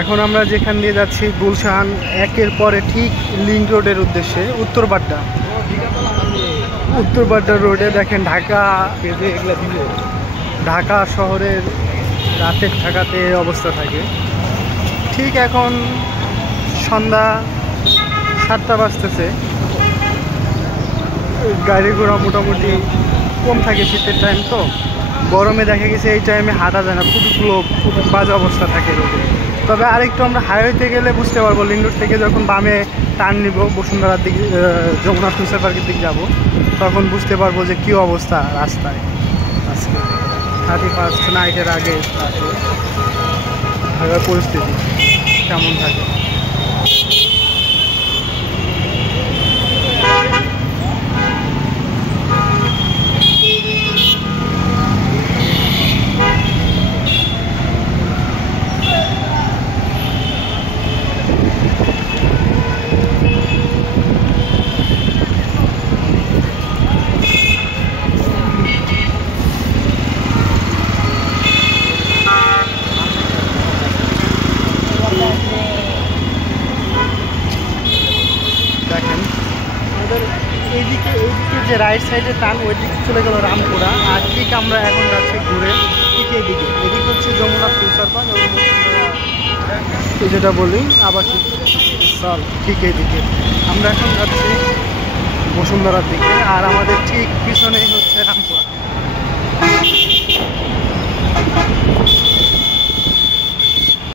এখন আমরা যেখান দিয়ে যাচ্ছি গুলশান একের পরে ঠিক লিংক রোডের উদ্দেশ্যে উত্তরবাড্ডা রোডে দেখেন ঢাকা শহরের রাতের ঢাকাতে অবস্থা থাকে। ঠিক এখন সন্ধ্যা 7টা বাজতেছে। গাড়ি ঘোড়া মোটামুটি কম থাকে, শীতের টাইম তো। গরমে দেখা গেছে এই টাইমে হাঁটা যায় না, খুব বাজে অবস্থা থাকে রোডে। তবে আরেকটু আমরা হাইওয়েতে গেলে বুঝতে পারবো, লিংক রোড থেকে যখন বামে টার্ন নিব বসুন্ধরার দিকে, যমুনা ফিউচার পার্কের দিকে যাবো, তখন বুঝতে পারবো যে কী অবস্থা রাস্তায় আজকে 31 নাইটের আগে ঢাকার পরিস্থিতি কেমন থাকে। দেখেন আমাদের এইদিকে যে রাইট সাইডে টান, ওই দিকে চলে গেল রামপুরা। আর ঠিক আমরা এখন যাচ্ছি ঘুরে ঠিক এদিকে হচ্ছে যমুনা ফিউচার পার্ক এবং যেটা বলি আবার ঠিক এইদিকে আমরা এখন যাচ্ছি বসুন্ধরার দিকে। আর আমাদের ঠিক পিছনেই হচ্ছে রামপুরা।